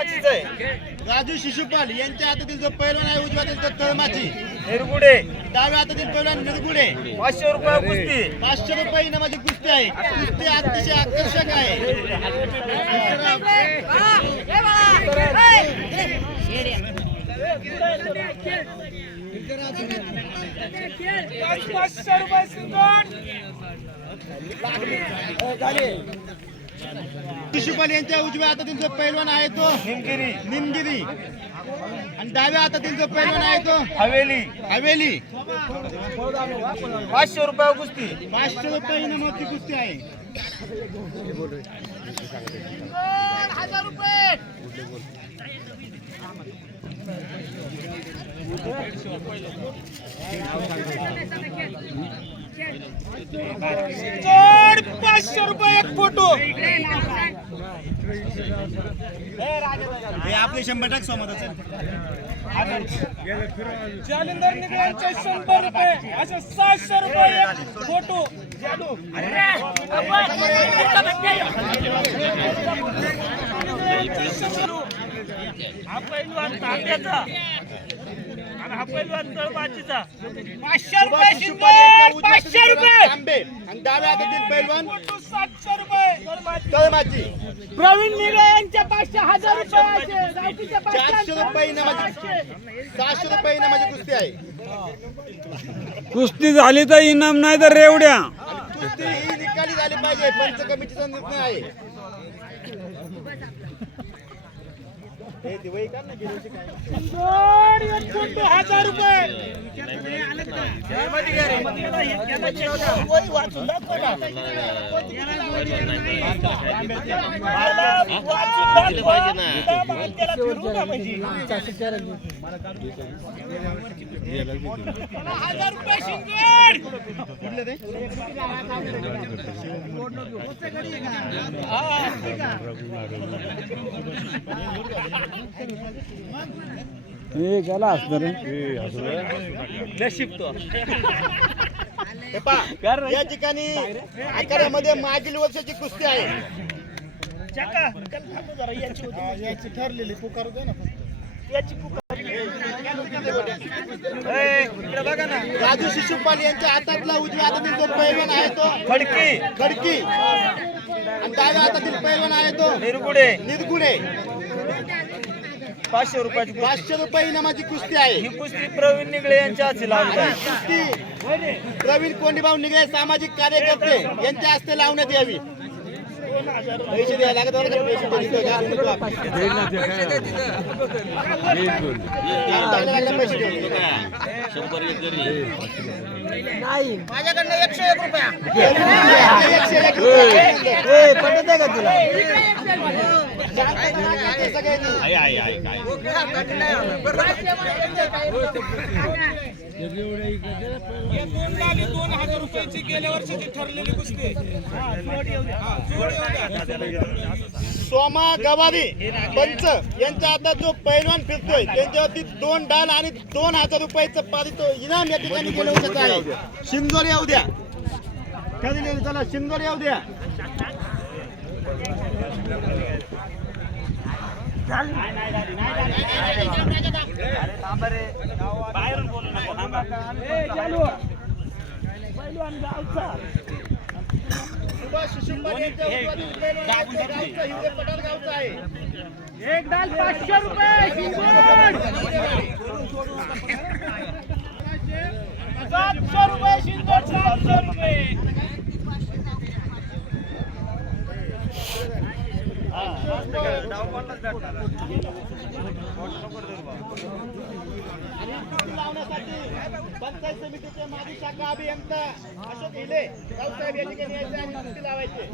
तळमाचीच आहे. राजू शिशुपाल यांच्या हातातील जो पैलवान आहे उजव्या हातातील तो तळमाची. निरगुडे डाव्या हातातील पैलवान निरगुडे. 500 रुपये कुस्ती. 500 रुपये इनामाची कुस्ती आहे. कुस्ती अतिशय आकर्षक आहे. 500 रुपये सिंगोट. शिशुपाल यांच्या उजव्या हातातील जो पैलवान आहे तो निमगिरी आणि डाव्या हातातील जो पैलवान आहे तो हवेली. 500 रुपये कुस्ती. 500 रुपये इनामाची कुस्ती आहे. 1000 रुपये. चोड 500 रुपये एक फोटो. हे आपले 100% सोमत असेल. जालिंदर निकलांचे 100 रुपये. असे 700 रुपये एक फोटो. हा पैलवान तांब्याचा आणि हा पैलवान तळमाचीचा. 500 रुपये शिंदे. 500 रुपये तांबे आणि डाव्या हातातील पैलवान 700 रुपये तळमाची. प्रवीण निगळे यांच्या 500 रुपये. 400 रुपये इनामाची 600 रुपये इनामाची कुस्ती आहे. कुस्ती झाली तर इनाम नाही तर रेवड्या. कुस्ती ही निकाली झाली पाहिजे. पंच कमिटीचा निर्णय आहे. हे दिवाळी का ना गेल्याची काय 1000 रुपये. वाचून दाखव ना. हे गेला असणार हे पहा, या ठिकाणी आखाड्यामध्ये मागील वर्षाची कुस्ती आहे. याची ठरलेली पुकार होते ना. बघा ना. राजू शिशुपाल यांच्या हातातला उजव्या हातातील जो पैलवान आहे तो खडकी आणि डाव्या हातातील पैलवान आहे तो निरगुडे. 500 रुपयाची 500 रुपये इनामाची कुस्ती आहे. ही कुस्ती प्रवीण निगळे यांच्या हाती लावली आणि आहे. कुस्ती प्रवीण कोंडीभाऊ निगळे सामाजिक कार्यकर्ते यांच्या हस्ते लावण्यात यावी. पैसे द्यायला लागत होते का? पैसे देतो का? पैसे देऊ. माझ्याकडनं 101 रुपया. 101 रुपये. पटत आहे का तुला? रुपयाची गेल्या वर्षाची ठरलेली कुस्ती. सोमा गवारी पंच यांच्या हातात जो पैलवान फिरतोय त्यांच्यावरती 2 डाल आणि 2000 रुपयाचं पारित इनाम या ठिकाणी गेलं होतं आहे. शिंगोर येऊ द्या. चला शिंगोर येऊ द्या. बाहेरून बोलू नको. एक डाल 500 रुपये. 700 रुपये शिंदोड. 700 रुपये. पंचायत समितीचे माजी शाखा अभियंता अशोक हिले रावसाहेब या ठिकाणी यायचे आणि कुस्ती लावायचे.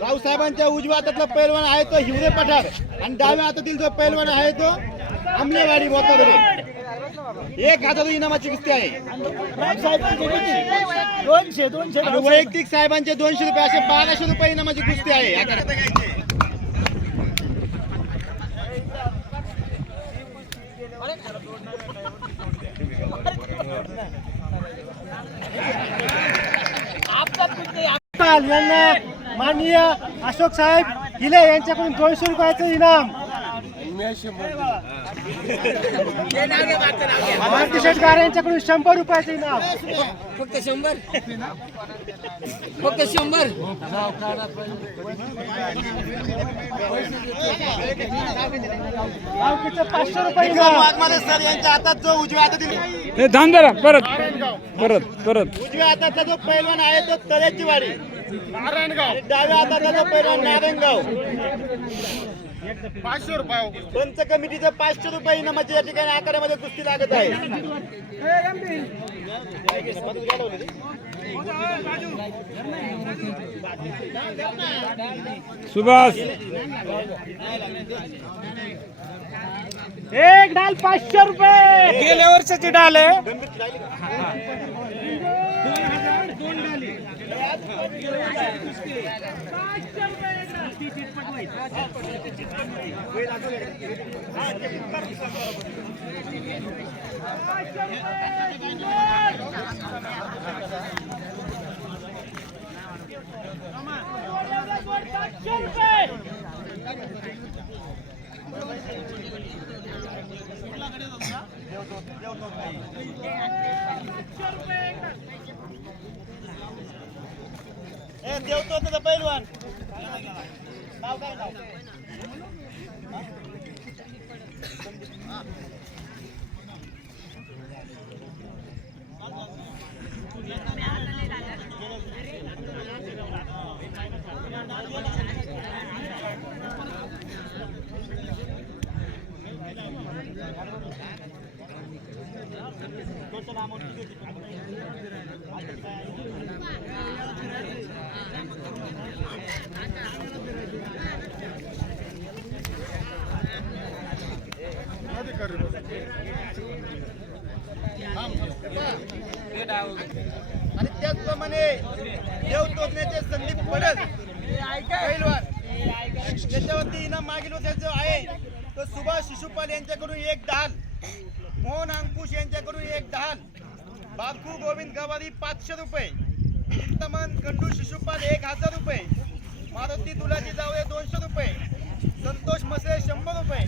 रावसाहेबांच्या उजव्या हातातला पैलवान आहे तो हिवरे पठार आणि डाव्या हातातील जो पैलवान आहे तो आमलेवाडी बोतावरे. 1000 इनामाची कुस्ती आहे. आणि वैयक्तिक साहेबांचे 200 रुपये असे 1200 रुपये इनामाची कुस्ती आहे. यांना माननीय अशोक साहेब हिले यांच्याकडून 200 रुपयाचं इनाम. भारती शेटगार यांच्याकडून 100 रुपयाचं इनाम. फक्त 100 फक्त 100 गावकीचं 500 रुपये इनाम. वाघमारे सर यांच्या हातात जो उजव्या हातातील हे थांब जरा परत परत परत उजव्या हातातला जो पैलवान आहे तो तळ्याची वाडी नारायणगाव. डाव्या हातातला जो पैलवान नारायणगाव. 500 रुपये पंच कमिटीचं 500 रुपये इनामाची या ठिकाणी आखाड्यामध्ये कुस्ती लागत आहे. सुभाष एक डाल 500 रुपये. गेल्या वर्षाची डाल आहे. देवतो त्याचा पैलवान नाव काय नाव? आणि त्याचप्रमाणे देव तोडण्याचे संदीप पडत पैलवान त्याच्यावरती इनाम मागील वर्षाचं आहे तर सुभाष शिशुपाल यांच्याकडून 1 ढाल, मोहन अंकुश यांच्याकडून 1 ढाल, बापू गोविंद गवारी 500 रुपये, चिंतमन खंडू शिशुपाल 1000 रुपये, मारुती दुलाजी जावळे 200 रुपये, संतोष मसरे 100 रुपये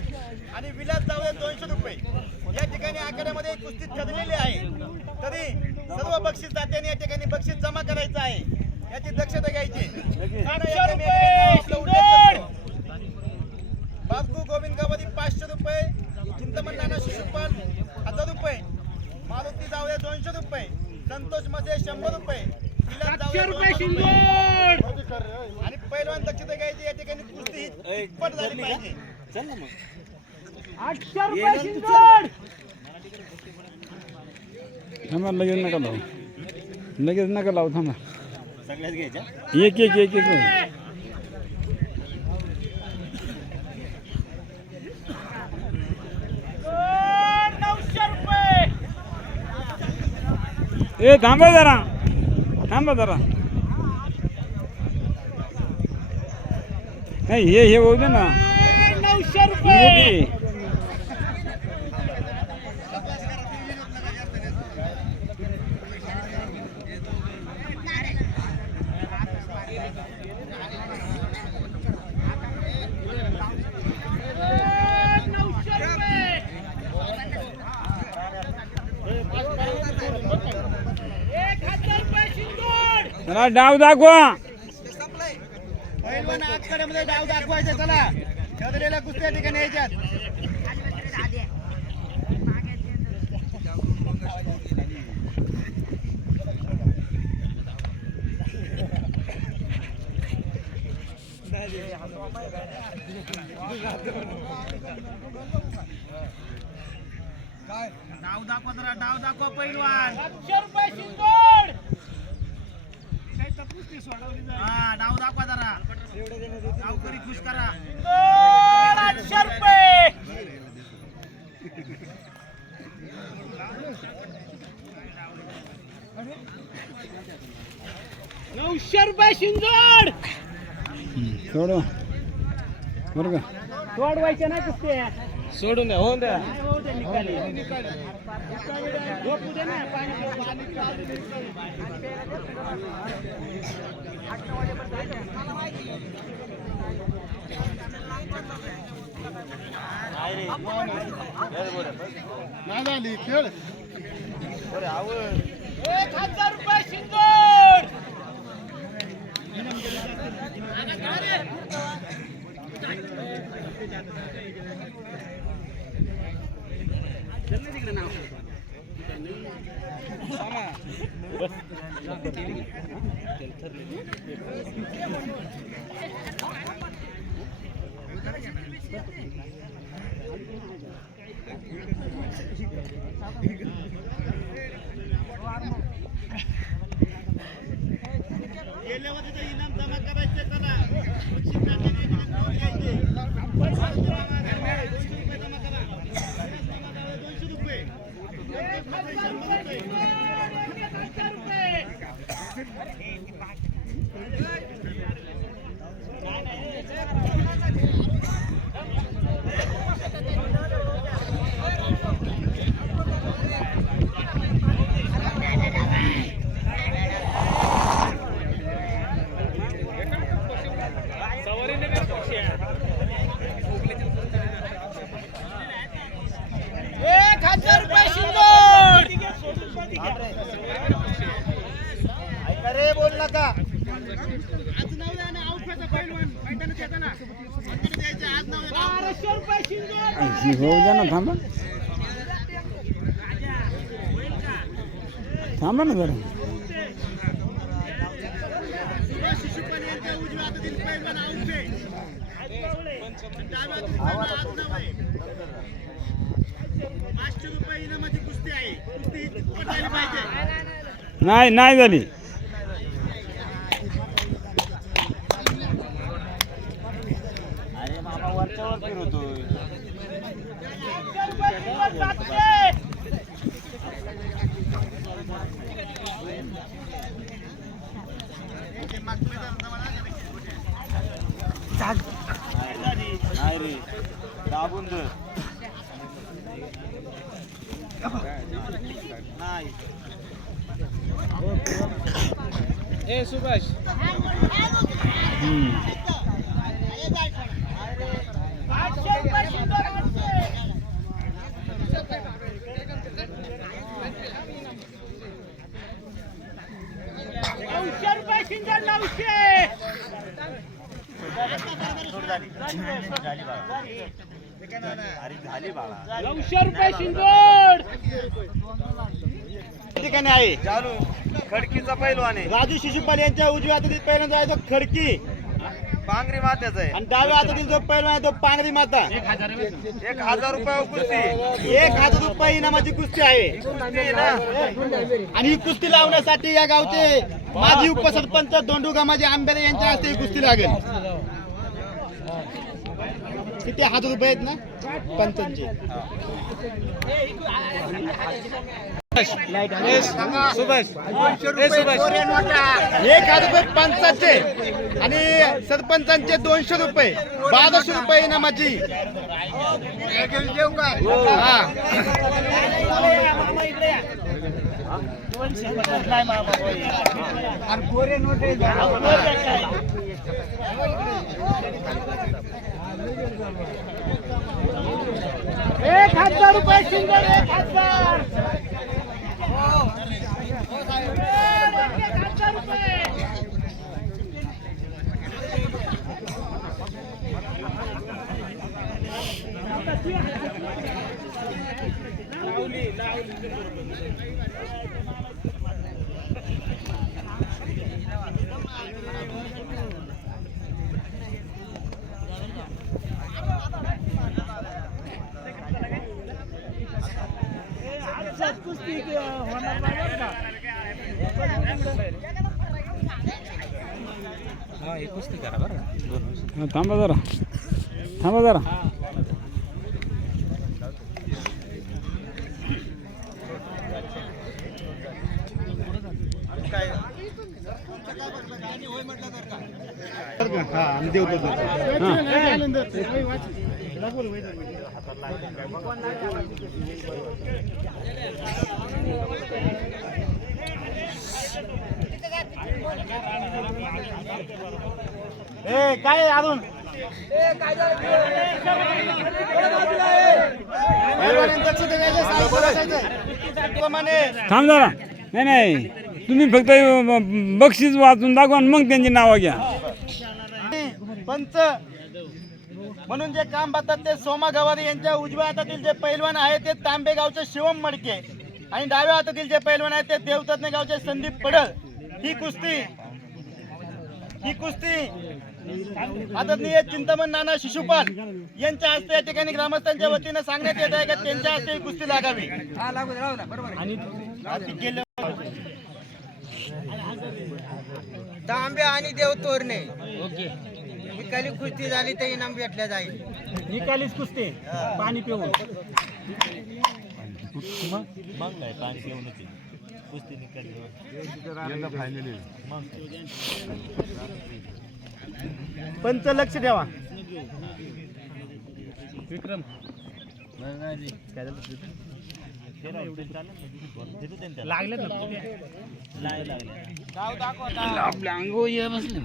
आणि विलास जावळे 200 रुपये. या ठिकाणी आखाड्यामध्ये कुस्ती ठरलेली आहे. तरी सर्व बक्षीस दात्यांनी या ठिकाणी बक्षीस जमा करायचं आहे, याची दक्षता घ्यायची. बापू गोविंद गवारी 500 रुपये, चिंतमन नाना शिशुपाल 1000 रुपये, मारुती जावळे 200 रुपये, संतोष मसे 100 रुपये, विलास जावळे 200 रुपये. आणि पैलवान दक्षता घ्यायची. या ठिकाणी कुस्ती ही पट झाली पाहिजे. 800 रुपये शिंदोड. थांबा लगेच नका लावू, लगेच नका लावू, थांबा सगळ्याच घ्यायच्या. एक एक एक एक 900 रुपये. ए थांबा जरा, थांबा जरा. नाही हे होऊ दे ना. 900 रुपये. चला डाव दाखवा. पैलवान आखाड्यामध्ये डाव दाखवायचे. चला ठरलेल्या कुस्त्या ठिकाणी यायच्यात. डाव दाखवा जरा, डाव दाखवा पैलवान. 500 रुपये शिंदोड. हा डाव दाखवा जरा, गावकरी खुश करा. 800 रुपये. 900 रुपये शिंदोड. सोडो बरं का. सोडवायचे नाही कुस्ती. सोडून द्या होऊन द्या नाही झाली खेळ 1000 रुपये शिंदोड गेल्यावर तिथं इनाम जमा करायचे चला 200 रुपये जमा करा 200 रुपये अरे बोल नका आज नाव द्या ना औफाचा पैलवान मैदानात येताना आता द्यायचं आज नाव द्या 1200 रुपये शिंदोड होऊ द्या ना थांबा थांबा ना जरा शिशुपाल यांच्या उजव्या हातातील पैलवान औफे डाव्या हातातील पैलवान आज नाव आहे 500 रुपये इनामाची कुस्ती आहे कुस्ती पटायला पाहिजे नाही नाही झाली ए सुभाष ठिकाणी आहे चालू खडकीचा पैलवान आहे राजू शिशुपाल यांच्या उजव्या हातातील पैलवान जो आहे तो खडकी पांगरी मात्याचा आहे आणि डाव्या हातातील जो पैलवान आहे तो पांगरी माता 1000 रुपये कुस्ती 1000 रुपये इनामाची कुस्ती आहे आणि ही कुस्ती लावण्यासाठी या गावचे माजी उपसरपंच दोंडू गामाजी आंबेरे यांच्या हस्ते ही कुस्ती लागेल किती 1000 रुपये आहेत ना पंचांचे सुभाष 1000 रुपये पंचाचे आणि सरपंचांचे 200 रुपये 1200 रुपये इनामाची हा रुपये शिंदोड 1000 थांबा जरा थांबा जरा हा देऊ काय अजून थांब जरा. नाही नाही, तुम्ही फक्त बक्षीस वाचून दाखवा आणि मग त्यांची नावं घ्या. पंच म्हणून जे काम बघतात ते सोमा गवारी यांच्या उजव्या हातातील जे पैलवान आहे ते तांबेगावचे शिवम मडके आणि डाव्या हातातील जे पैलवान आहे ते देवतज्ञ गावचे संदीप पडळ. ही कुस्ती आदरणीय चिंतामण नाना शिशुपाल यांच्या हस्ते या ठिकाणी ग्रामस्थांच्या वतीने सांगण्यात येत आहे की त्यांच्या हस्ते ही कुस्ती लागावी. तांबे आणि देव तोरणे निकाली कुस्ती झाली तर इनाम भेटल्या जाईल. निकालीच कुस्ती पाणी पिऊन पंच लक्ष ठेवा. विक्रम लागले आपल्या अंगो ये बसले.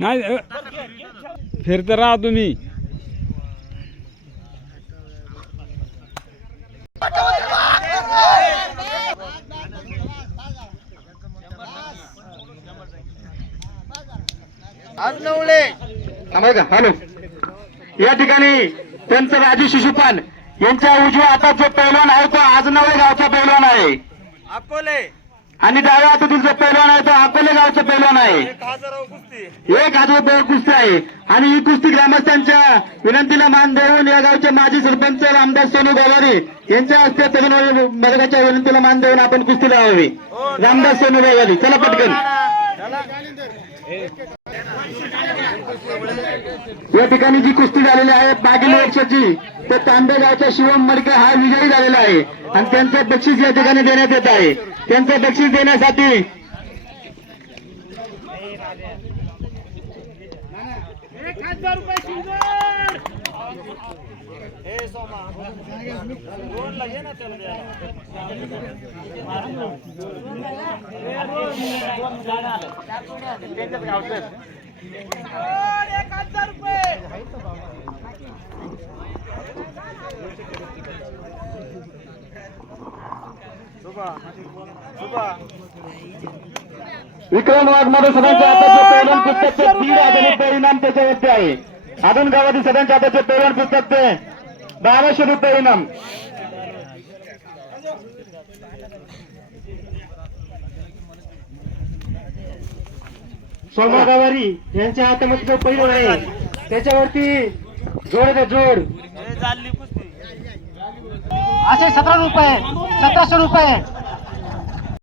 नाही फिरत राहा तुम्ही. आज नवले हॅलो. या ठिकाणी त्यांचं राजू शिशुपाल यांच्या उजव्या हातात जो पैलवान आहे तो आजनवळे गावचा पैलवान आहे अकोले आणि डाव्या हातातील जो पैलवान आहे तो अकोले गावचा पैलवान आहे. 1000 कुस्ती आहे आणि ही कुस्ती ग्रामस्थांच्या विनंतीला मान देऊन या गावचे माजी सरपंच रामदास सोनू गोवारी यांच्या हस्ते तरुण वर्गाच्या विनंतीला मान देऊन आपण कुस्ती लावावी. रामदास सोनू गोवारी चला पटकन. या ठिकाणी जी कुस्ती झालेली आहे मागील वर्षाची तर तांबेगावच्या शिवम मडके हा विजयी झालेला आहे आणि त्यांचं बक्षीस या ठिकाणी देण्यात येत आहे. त्यांचं बक्षीस देण्यासाठी विक्रम वाघमारे सदांच्या हाताचे पैलवान पुस्तकचे 1,500 रुपये इनाम त्याच्यावरती आहे. अजून गावातील सदांच्या हाताचे पैलवान पुस्तकचे 1200 रुपये इनाम. सोमा गवारी यांच्या हातामध्ये जो पैलवान आहे त्याच्यावरती जोड आहे जोड असे 17 रुपये 1700 रुपये